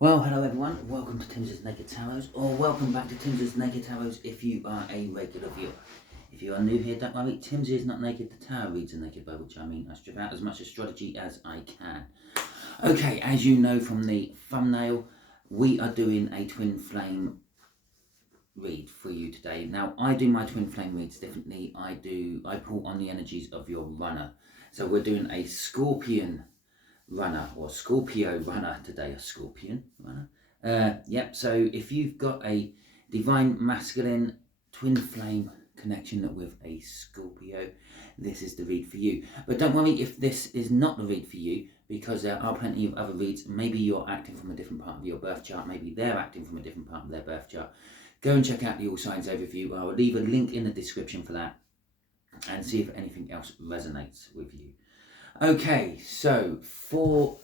Well, hello everyone, welcome to Timsy Naked Tarot, or welcome back to Timsy Naked Tarot if you are a regular viewer. If you are new here, don't worry, Timsy is not naked, the tarot reads are naked, by which I mean I strip out as much astrology as I can. Okay, as you know from the thumbnail, we are doing a twin flame read for you today. Now, I do my twin flame reads differently. I pull on the energies of your runner. So we're doing a Scorpion runner or Scorpio runner today, a Scorpion runner. Yep, so if you've got a divine masculine twin flame connection with a Scorpio, this is the read for you. But don't worry if this is not the read for you, because there are plenty of other reads. Maybe you're acting from a different part of your birth chart, maybe they're acting from a different part of their birth chart. Go and check out the All Signs overview. I will leave a link in the description for that and see if anything else resonates with you. Okay, so for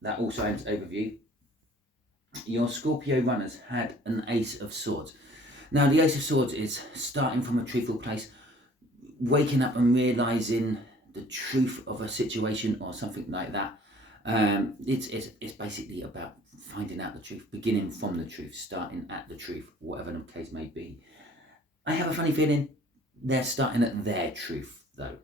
that All Signs overview, your Scorpio runners had an Ace of Swords. Now, the Ace of Swords is starting from a truthful place, waking up and realising the truth of a situation or something like that. It's basically about finding out the truth, beginning from the truth, starting at the truth, whatever the case may be. I have a funny feeling they're starting at their truth, though.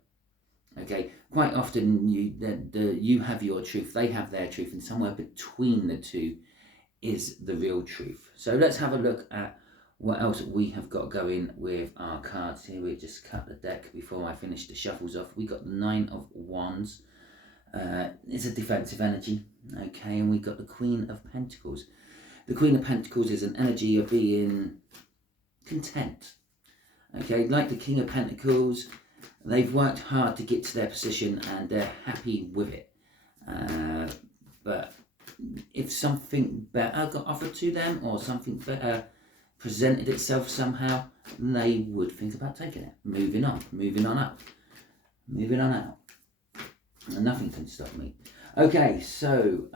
Okay, quite often you have your truth, they have their truth, and somewhere between the two is the real truth. So let's have a look at what else we have got going with our cards here. We just cut the deck before I finish the shuffles off. We got the Nine of Wands. It's a defensive energy, okay, and we got the Queen of Pentacles. The Queen of Pentacles is an energy of being content, okay, like the King of Pentacles. They've worked hard to get to their position and they're happy with it. But if something better got offered to them or something better presented itself somehow, they would think about taking it. Moving on up, moving on out. And nothing can stop me. Okay, so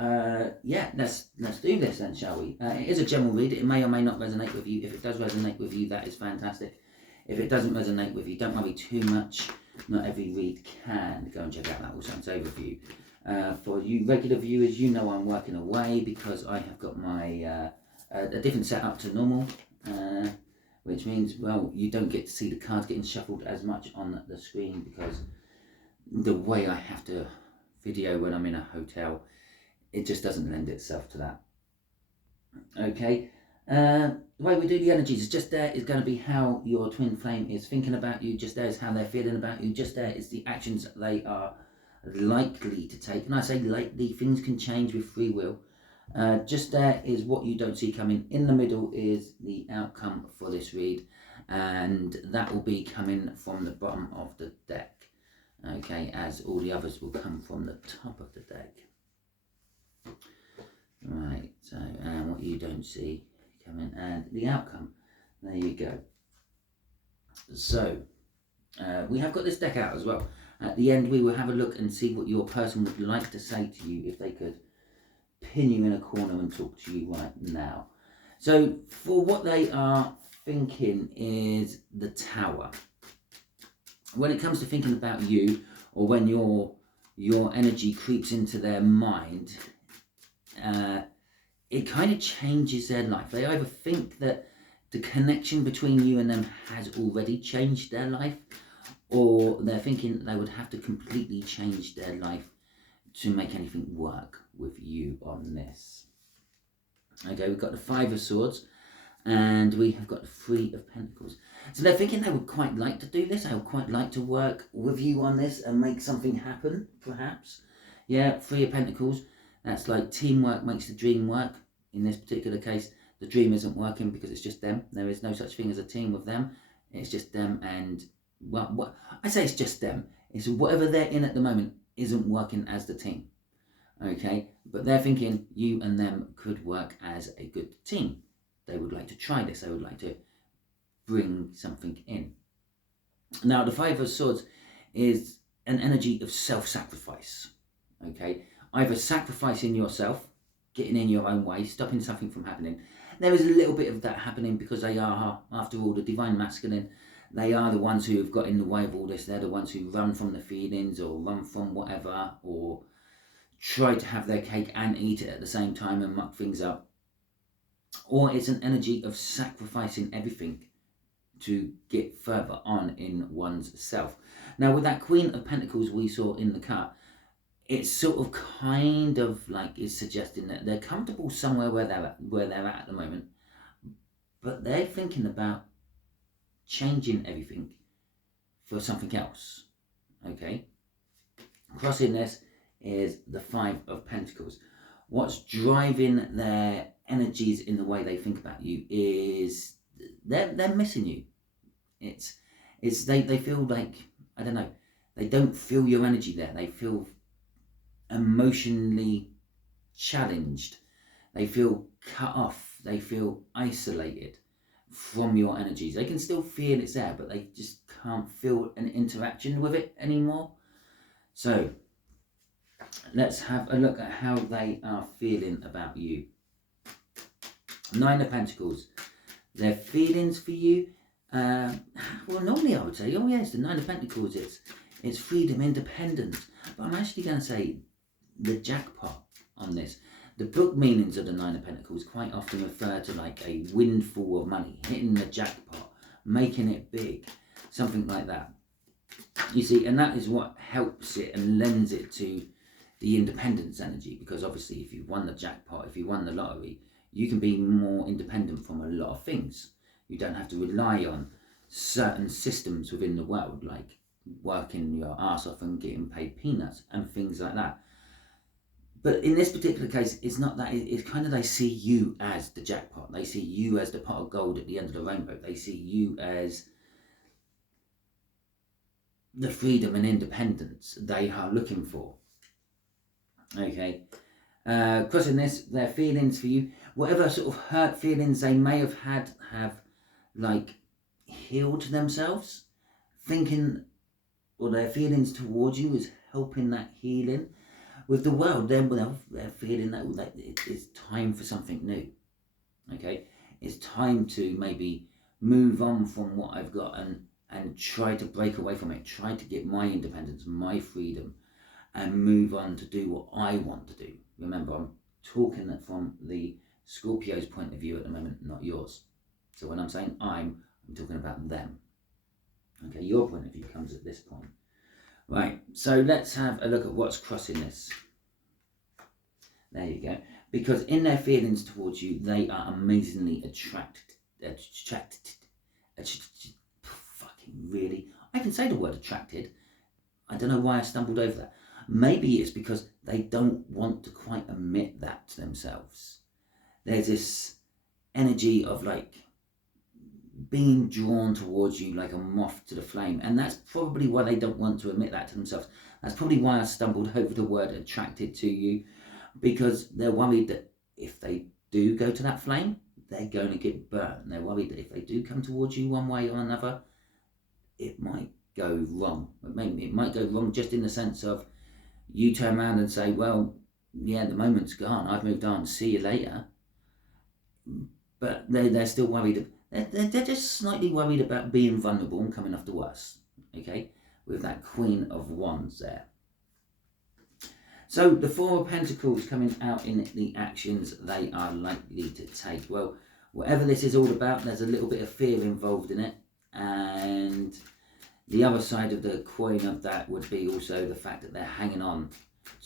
yeah, let's do this then, shall we? It is a general read. It may or may not resonate with you. If it does resonate with you, that is fantastic. If it doesn't resonate with you, don't worry too much. Not every read can. Go and check out that All Signs overview. For you regular viewers, you know I'm working away because I have got my a different setup to normal, which means, well, you don't get to see the cards getting shuffled as much on the screen because the way I have to video when I'm in a hotel, it just doesn't lend itself to that. Okay. The way we do the energies is just there is going to be how your twin flame is thinking about you. Just there is how they're feeling about you. Just there is the actions they are likely to take. And I say likely, things can change with free will. Just there is what you don't see coming. In the middle is the outcome for this read, and that will be coming from the bottom of the deck. Okay, as all the others will come from the top of the deck. Right, so, and what you don't see coming, and the outcome. There you go. So, we have got this deck out as well. At the end, we will have a look and see what your person would like to say to you if they could pin you in a corner and talk to you right now. So, for what they are thinking is the Tower. When it comes to thinking about you, or when your energy creeps into their mind, it kind of changes their life. They either think that the connection between you and them has already changed their life, or they're thinking that they would have to completely change their life to make anything work with you on this. Okay, we've got the Five of Swords, and we have got the Three of Pentacles. So they're thinking they would quite like to do this. They would quite like to work with you on this and make something happen, perhaps. Yeah, Three of Pentacles. That's like teamwork makes the dream work. In this particular case, the dream isn't working because it's just them. There is no such thing as a team with them. It's just them, and, well, what I say it's just them. It's whatever they're in at the moment isn't working as the team. Okay, but they're thinking you and them could work as a good team. They would like to try this. They would like to bring something in. Now, the Five of Swords is an energy of self-sacrifice. Okay, either sacrificing yourself, getting in your own way, stopping something from happening. There is a little bit of that happening because they are, after all, the divine masculine. They are the ones who have got in the way of all this. They're the ones who run from the feelings or run from whatever, or try to have their cake and eat it at the same time and muck things up. or it's an energy of sacrificing everything to get further on in one's self. Now, with that Queen of Pentacles we saw in the card, it's sort of kind of like is suggesting that they're comfortable somewhere where they're at the moment, but they're thinking about changing everything for something else. Okay, crossing this is the Five of Pentacles. What's driving their energies in the way they think about you is they're missing you. It's they feel like, I don't know, they don't feel your energy there. They feel emotionally challenged. They feel cut off. They feel isolated from your energies. They can still feel it's there, but they just can't feel an interaction with it anymore. So let's have a look at how they are feeling about you. Nine of Pentacles. Their feelings for you. Well, normally I would say, oh yes, the Nine of Pentacles, it's freedom, independence. But I'm actually going to say the jackpot on this. The book meanings of the Nine of Pentacles quite often refer to like a windfall of money, hitting the jackpot, making it big, something like that. You see, and that is what helps it and lends it to the independence energy, because obviously if you won the jackpot, if you won the lottery, you can be more independent from a lot of things. You don't have to rely on certain systems within the world, like working your ass off and getting paid peanuts and things like that. But in this particular case, it's not that. It's kind of, they see you as the jackpot. They see you as the pot of gold at the end of the rainbow. They see you as the freedom and independence they are looking for. Okay. Crossing this, their feelings for you, whatever sort of hurt feelings they may have had, have like healed themselves, thinking, or their feelings towards you is helping that healing. With the world, they're feeling that it's time for something new. Okay, it's time to maybe move on from what I've got and try to break away from it, try to get my independence, my freedom, and move on to do what I want to do. Remember, I'm talking that from the Scorpio's point of view at the moment, not yours. So when I'm saying I'm talking about them. Okay, your point of view comes at this point. Right, so let's have a look at what's crossing this. There you go. Because in their feelings towards you, they are amazingly fucking really. I can say the word attracted. I don't know why I stumbled over that. Maybe it's because they don't want to quite admit that to themselves. There's this energy of like being drawn towards you like a moth to the flame, and that's probably why they don't want to admit that to themselves. That's probably why I stumbled over the word attracted to you, because they're worried that if they do go to that flame, they're going to get burnt. They're worried that if they do come towards you one way or another, it might go wrong. It might go wrong just in the sense of you turn around and say, well, yeah, the moment's gone, I've moved on, see you later. But they're still worried. They're just slightly worried about being vulnerable and coming off the worst, okay, with that Queen of Wands there. So the Four of Pentacles coming out in the actions they are likely to take. Well, whatever this is all about, there's a little bit of fear involved in it. And the other side of the coin of that would be also the fact that they're hanging on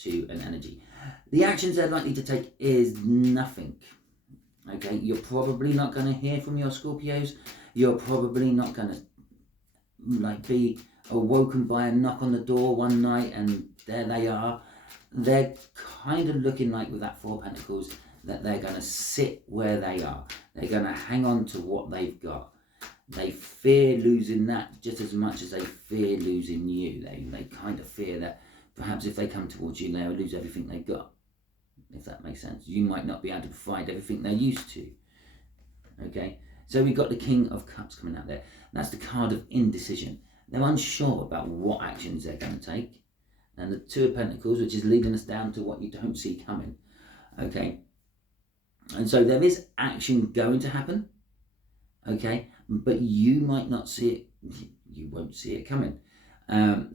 to an energy. The actions they're likely to take is nothing. Okay, you're probably not going to hear from your Scorpios. You're probably not going to like be awoken by a knock on the door one night and there they are. They're kind of looking like, with that Four of Pentacles, that they're going to sit where they are. They're going to hang on to what they've got. They fear losing that just as much as they fear losing you. They kind of fear that perhaps if they come towards you, they'll lose everything they've got. If that makes sense. You might not be able to provide everything they're used to. Okay, so we've got the King of Cups coming out there. That's the card of indecision. They're unsure about what actions they're going to take. And the Two of Pentacles, which is leading us down to what you don't see coming. Okay, and so there is action going to happen. Okay, but you might not see it. You won't see it coming.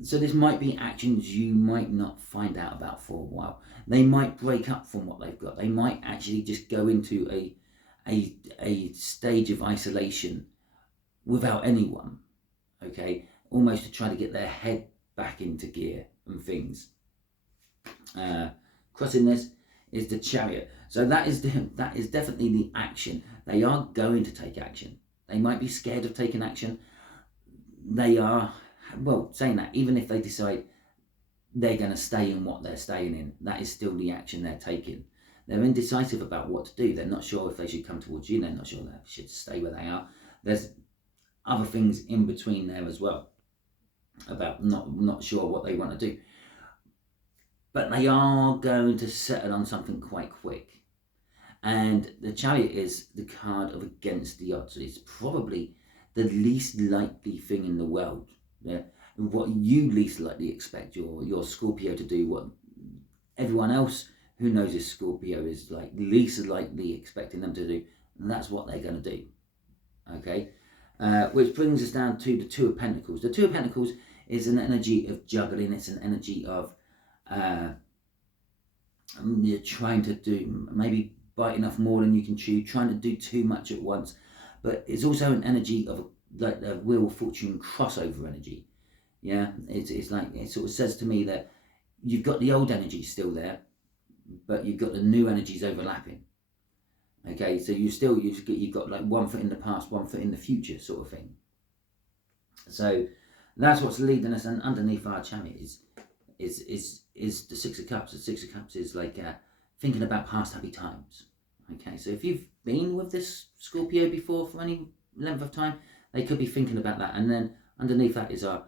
So this might be actions you might not find out about for a while. They might break up from what they've got. They might actually just go into a stage of isolation without anyone, okay, almost to try to get their head back into gear and things. Crossing this is the Chariot. So that is definitely the action. They are going to take action. They might be scared of taking action. They are, well, saying that, even if they decide they're going to stay in what they're staying in, that is still the action they're taking. They're indecisive about what to do. They're not sure if they should come towards you. They're not sure they should stay where they are. There's other things in between there as well, about not sure what they want to do. But they are going to settle on something quite quick. And the Chariot is the card of against the odds. It's probably the least likely thing in the world. Yeah? What you least likely expect your Scorpio to do, what everyone else who knows is Scorpio is like least likely expecting them to do, and that's what they're going to do. Okay? Which brings us down to the Two of Pentacles. The Two of Pentacles is an energy of juggling. It's an energy of you're trying to do, maybe biting off more than you can chew, trying to do too much at once. But it's also an energy of like the Wheel of Fortune crossover energy. Yeah, it's like, it sort of says to me that you've got the old energy still there, but you've got the new energies overlapping. Okay, so you've got like one foot in the past, one foot in the future, sort of thing. So that's what's leading us, and underneath our Chariot is the Six of Cups. The Six of Cups is like thinking about past happy times. Okay, so if you've been with this Scorpio before for any length of time, they could be thinking about that. And then underneath that is our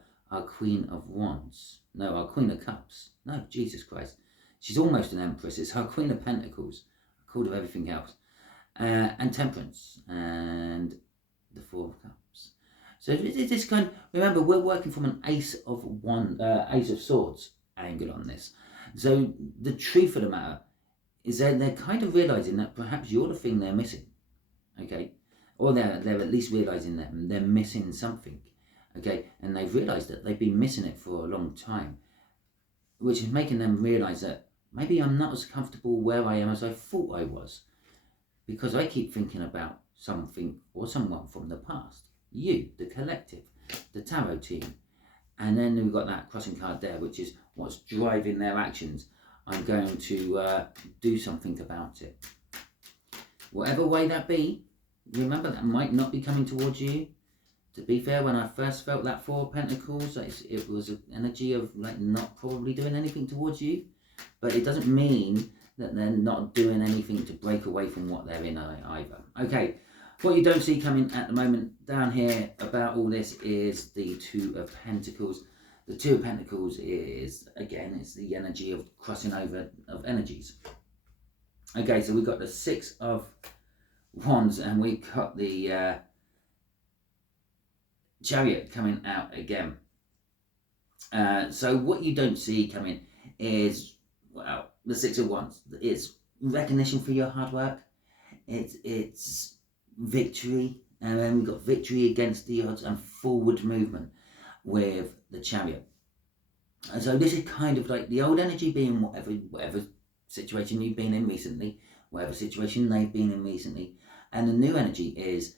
Queen of Wands. No, our Queen of Cups. No, Jesus Christ. She's almost an Empress. It's our Queen of Pentacles. I called her everything else. And Temperance. And the Four of Cups. So it's this kind of, remember, we're working from an Ace of Swords angle on this. So the truth of the matter is that they're kind of realising that perhaps you're the thing they're missing. Okay? Or they're at least realising that they're missing something. Okay? And they've realised that they've been missing it for a long time, which is making them realise that maybe I'm not as comfortable where I am as I thought I was, because I keep thinking about something or someone from the past. You, the collective, the tarot team. And then we've got that crossing card there, which is what's driving their actions. I'm going to do something about it. Whatever way that be, remember that might not be coming towards you. To be fair, when I first felt that Four of Pentacles, it was an energy of like not probably doing anything towards you. But it doesn't mean that they're not doing anything to break away from what they're in either. Okay, what you don't see coming at the moment down here about all this is the Two of Pentacles. The Two of Pentacles is, again, it's the energy of crossing over of energies. Okay, so we've got the Six of Wands and we've got the Chariot coming out again. So what you don't see coming is, well, the Six of Wands. It's recognition for your hard work. It's victory, and then we've got victory against the odds and forward movement with the Chariot. And so this is kind of like the old energy being whatever situation you've been in recently, whatever situation they've been in recently, and the new energy is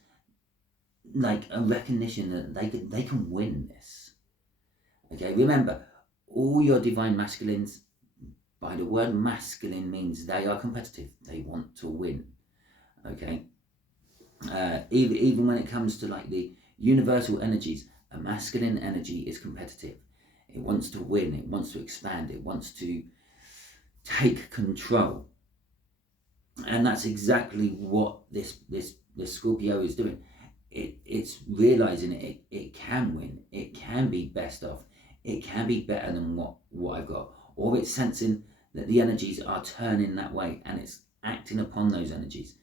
like a recognition that they can win this. Okay, remember, all your divine masculines, by the word masculine means they are competitive. They want to win. Okay. Even when it comes to like the universal energies, a masculine energy is competitive. It wants to win. It wants to expand. It wants to take control. And that's exactly what this Scorpio is doing. It's realizing it can win. It can be best of. It can be better than what I've got. Or it's sensing that the energies are turning that way, and it's acting upon those energies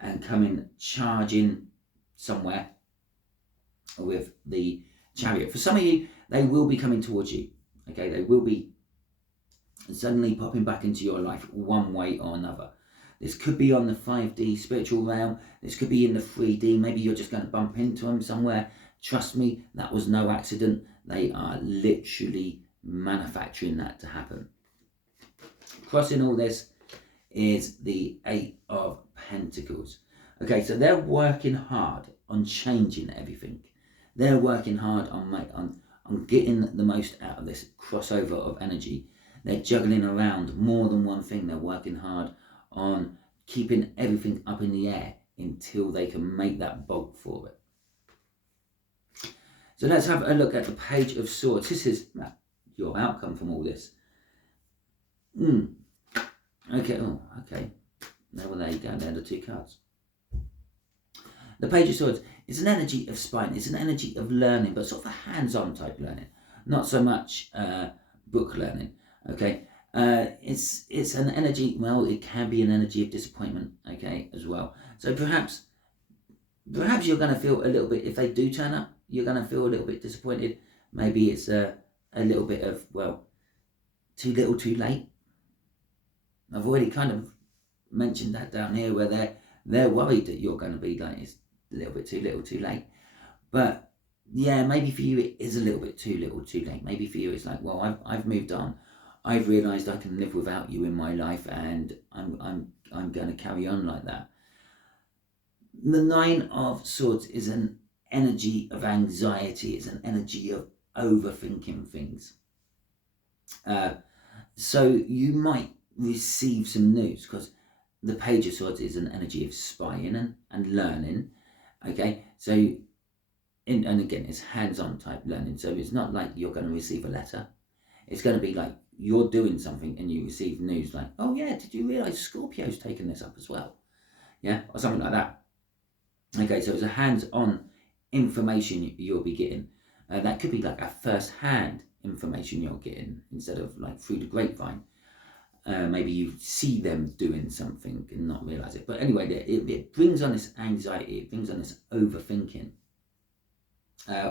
and coming charging somewhere with the Chariot. For some of you, they will be coming towards you. Okay, they will be suddenly popping back into your life one way or another. This could be on the 5D spiritual realm. This could be in the 3D. Maybe you're just going to bump into them somewhere. Trust me, that was no accident. They are literally manufacturing that to happen. Crossing all this is the Eight of Pentacles. Okay, so they're working hard on changing everything. They're working hard on getting the most out of this crossover of energy. They're juggling around more than one thing. They're working hard on keeping everything up in the air until they can make that bolt for it. So let's have a look at the Page of Swords. This is your outcome from all this. Okay, okay. Well, there you go. There are the two cards. The Page of Swords is an energy of spine. It's an energy of learning, but sort of a hands-on type learning. Not so much book learning, okay? It's an energy, well, it can be an energy of disappointment, okay, as well. So perhaps you're going to feel a little bit, if they do turn up, you're going to feel a little bit disappointed. Maybe it's a little bit of, well, too little, too late. I've already kind of mentioned that down here where they're worried that you're going to be like, it's a little bit too little, too late. But yeah, maybe for you it is a little bit too little, too late. Maybe for you it's like, well, I've moved on. I've realised I can live without you in my life, and I'm going to carry on like that. The Nine of Swords is an energy of anxiety. It's an energy of overthinking things. So you might receive some news, because the Page of Swords is an energy of spying and learning. Okay, so and again, it's hands-on type learning. So it's not like you're going to receive a letter. It's going to be like you're doing something and you receive news like, oh yeah, did you realise Scorpio's taken this up as well? Yeah, or something like that. Okay, so it's a hands-on information you'll be getting. That could be like a first-hand information you're getting instead of like through the grapevine. Maybe you see them doing something and not realise it. But anyway, it brings on this anxiety. It brings on this overthinking.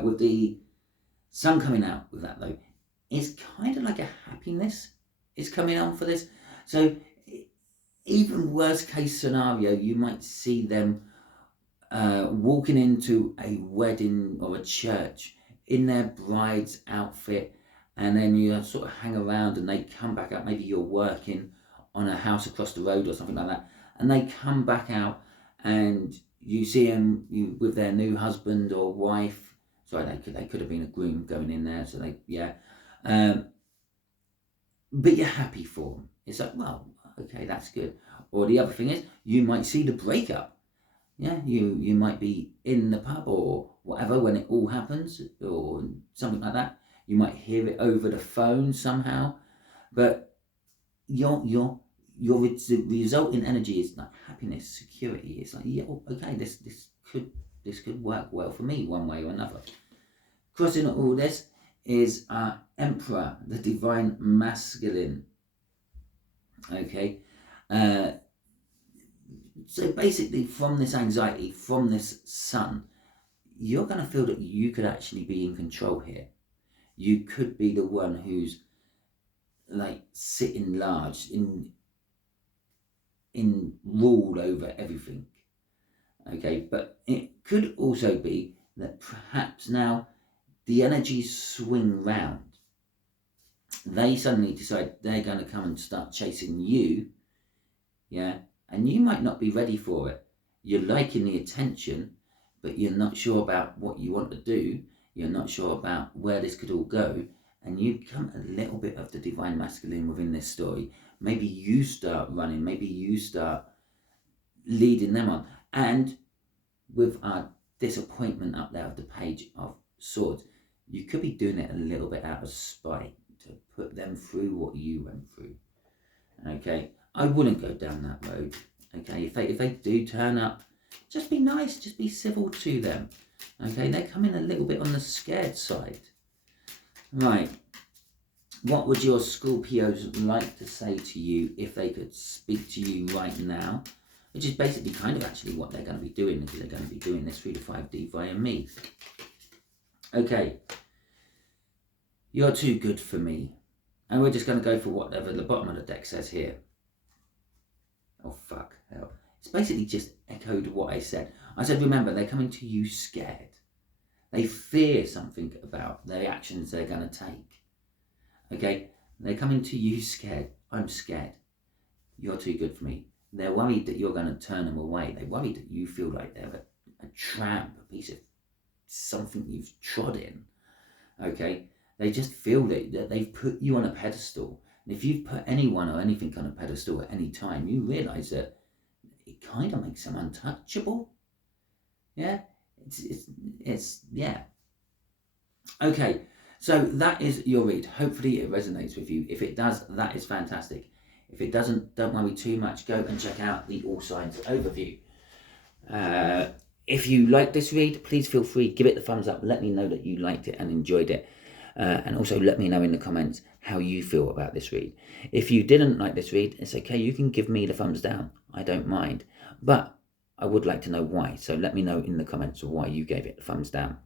With the sun coming out with that though, it's kind of like a happiness is coming on for this. So even worst case scenario, you might see them walking into a wedding or a church in their bride's outfit, and then you sort of hang around and they come back out. Maybe you're working on a house across the road or something like that, and they come back out and you see them with their new husband or wife. Sorry, they could have been a groom going in there, so they, yeah. But you're happy for them. It's like, well, okay, that's good. Or the other thing is, you might see the breakup. Yeah, you might be in the pub or whatever when it all happens, or something like that. You might hear it over the phone somehow, but your resulting energy is like happiness, security. It's like, yeah, okay, this could work well for me one way or another. Crossing all this is Emperor, the divine masculine. Okay, so basically from this anxiety, from this sun, you're going to feel that you could actually be in control here. You could be the one who's like sitting large in rule over everything. Okay, but it could also be that perhaps now the energies swing round. They suddenly decide they're going to come and start chasing you, yeah, and you might not be ready for it. You're liking the attention, but you're not sure about what you want to do. You're not sure about where this could all go, and you become a little bit of the divine masculine within this story. Maybe you start running, maybe you start leading them on. And with our disappointment up there of the Page of Swords, you could be doing it a little bit out of spite to put them through what you went through. Okay, I wouldn't go down that road. Okay, if they do turn up, just be nice, just be civil to them. Okay, they're coming a little bit on the scared side. Right, what would your Scorpios like to say to you if they could speak to you right now? Which is basically kind of actually what they're going to be doing, because they're going to be doing this 3 to 5D via me. Okay, you're too good for me. And we're just going to go for whatever the bottom of the deck says here. Oh, fuck, hell. It's basically just echoed what I said. I said, remember, they're coming to you scared. They fear something about the actions they're going to take. Okay? They're coming to you scared. I'm scared. You're too good for me. They're worried that you're going to turn them away. They're worried that you feel like they're a tramp, a piece of something you've trod in. Okay? They just feel that they've put you on a pedestal. And if you've put anyone or anything on a pedestal at any time, you realise that it kind of makes them untouchable. Yeah? It's yeah. Okay, so that is your read. Hopefully it resonates with you. If it does, that is fantastic. If it doesn't, don't worry too much. Go and check out the All Signs overview. If you like this read, please feel free, give it the thumbs up. Let me know that you liked it and enjoyed it. And also let me know in the comments how you feel about this read. If you didn't like this read, it's okay. You can give me the thumbs down. I don't mind. But I would like to know why. So let me know in the comments why you gave it the thumbs down.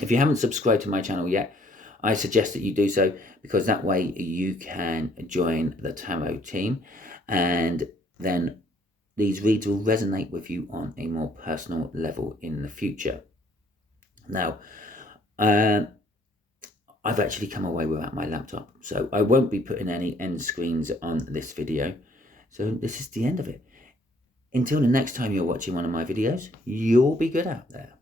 If you haven't subscribed to my channel yet, I suggest that you do so, because that way you can join the tarot team, and then these reads will resonate with you on a more personal level in the future. Now, I've actually come away without my laptop, so I won't be putting any end screens on this video. So this is the end of it. Until the next time you're watching one of my videos, you'll be good out there.